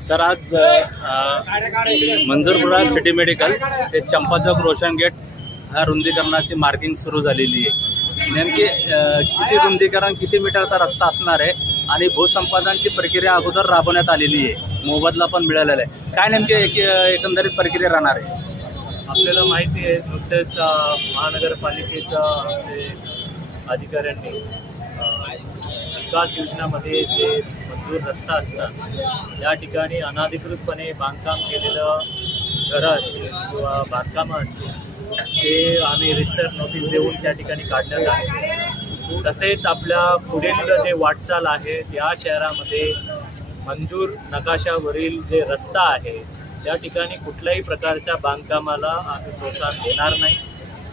Sir आज Manjurpura city medical ते Champa Chowk Roshan gate ह्या रुंदीकरणाची मार्किंग सुरू झालेली आहे। नेमकी किती रुंदीकरण किती मीटरचा रस्ता असणार आहे आणि भूसंपादनाची प्रक्रिया अगोदर राबवण्यात आलेली आहे, मोबदला पण मिळालेला आहे। काय नेमकी एकंदरीत प्रक्रिया राहणार आहे? आपल्याला माहिती आहे नुकतेच महानगरपालिकेच्या अधिकाऱ्यांनी विकास योजनामध्ये जे मंजूर रस्ता असतात या ठिकाणी अनाधिकृतपणे बांधकाम केलेलं घरं असतील किंवा बांधकामं असतील ते आम्ही रिसर नोटीस देऊन त्या ठिकाणी काढण्यात आहे। तसेच आपल्या पुढील जे वाटचाल आहे त्या शहरामध्ये मंजूर नकाशावरील जे रस्ता आहे त्या ठिकाणी कुठल्याही प्रकारच्या बांधकामाला आम्ही प्रोत्साहन देणार नाही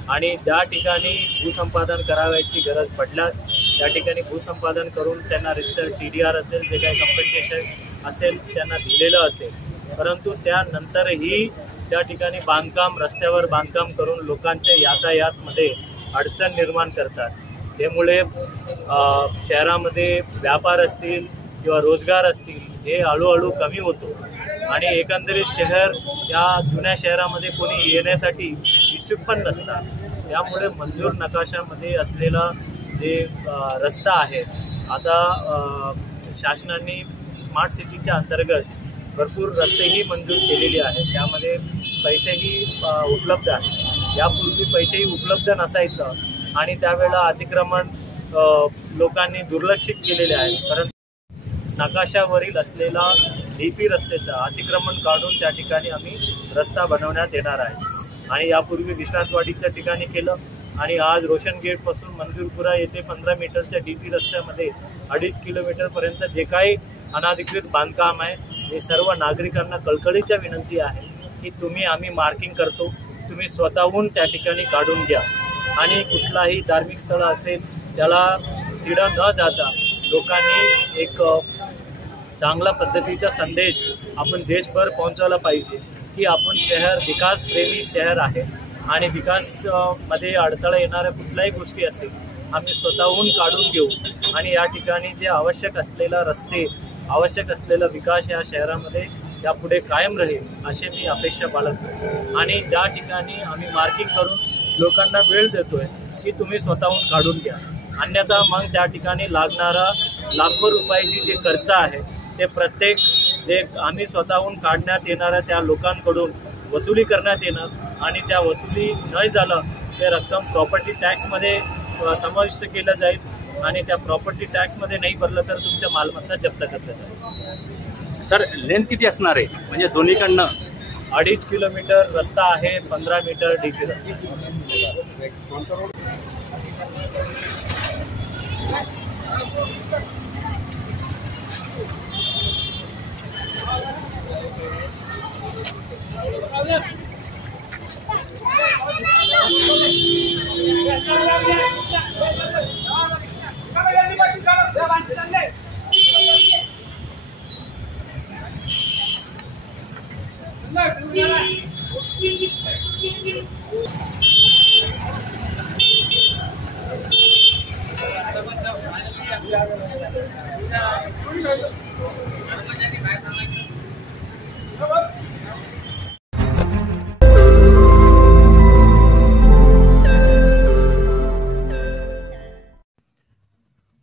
आणि ज्या ठिकाणी भूसंपादन करावयाची गरज पडल्यास त्या ठिकाणी भूसंपादन करून त्यांना रितसर TDR असेल जे काही कॉम्पेन्सेशन असेल त्यांना दिलेलं असेल, परंतु त्यानंतरही त्या ठिकाणी बांधकाम रस्त्यावर बांधकाम करून लोकांच्या यातायातमध्ये अडचण निर्माण करतात। त्यामुळे शहरामध्ये व्यापार असतील किंवा रोजगार असतील हे हळूहळू कमी होतो आणि एकंदरीत शहर या जुन्या शहरामध्ये कोणी येण्यासाठी इच्छुक पण नसतात। त्यामुळे मंजूर नकाशामध्ये असलेला जे रस्ता आहे आता शासनाने स्मार्ट सिटीच्या अंतर्गत भरपूर रस्तेही मंजूर केलेले आहेत, त्यामध्ये पैसेही उपलब्ध आहेत। यापूर्वी पैसेही उपलब्ध नसायचं आणि त्यावेळेला अतिक्रमण लोकांनी दुर्लक्षित केलेले आहे, परंतु नकाशावरील असलेला DP रस्त्याचं अतिक्रमण काढून त्या ठिकाणी आम्ही रस्ता बनवण्यात येणार आहे आणि यापूर्वी विश्रांतवाडीच्या ठिकाणी केलं आणि आज रोशन गेटपासून मंजूरपुरा येथे 15 मीटरच्या DP रस्त्यामध्ये 2.5 किलोमीटरपर्यंत जे काही अनाधिकृत बांधकाम आहे हे सर्व नागरिकांना कळकळीच्या विनंती आहे की आम्ही मार्किंग करतो, तुम्ही स्वतःहून त्या ठिकाणी काढून घ्या आणि कुठलाही धार्मिक स्थळ असेल त्याला तिडं न जाता लोकांनी एक चांगला पद्धतीचा संदेश आपण देशभर पोहोचवला पाहिजे की आपण शहर विकासप्रेमी शहर आहे आणि विकासमध्ये अडथळा येणाऱ्या कुठल्याही गोष्टी असेल आम्ही स्वतःहून काढून घेऊ आणि या ठिकाणी जे आवश्यक असलेला रस्ते आवश्यक असलेला विकास या शहरामध्ये यापुढे कायम राहील असे मी अपेक्षा बाळगतो आणि ज्या ठिकाणी आम्ही मार्किंग करून लोकांना वेळ देतोय की तुम्ही स्वतःहून काढून घ्या, अन्यथा मग त्या ठिकाणी लागणारा लाखो रुपयाची जे खर्च आहे ते प्रत्येक जे आम्ही स्वतःहून काढण्यात येणाऱ्या त्या लोकांकडून वसुली करण्यात येणार आणि त्या वसुली न झालं ते रक्कम प्रॉपर्टी टॅक्समध्ये समाविष्ट केलं जाईल आणि त्या प्रॉपर्टी टॅक्समध्ये नाही भरलं तर तुमच्या मालमत्ता जप्त करता जाईल। सर लेंथ किती असणार आहे? म्हणजे दोन्हीकडनं 2.5 किलोमीटर रस्ता आहे, 15 मीटर DP रस्ता।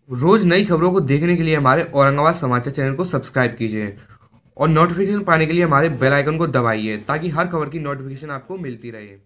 रोज नई खबरों को देखने के लिए हमारे औरंगाबाद समाचार चैनल को सब्सक्राइब कीजिए और नोटिफिकेशन पाने के लिए हमारे बेल आइकन को दबाइए ताकि हर खबर की नोटिफिकेशन आपको मिलती रहे।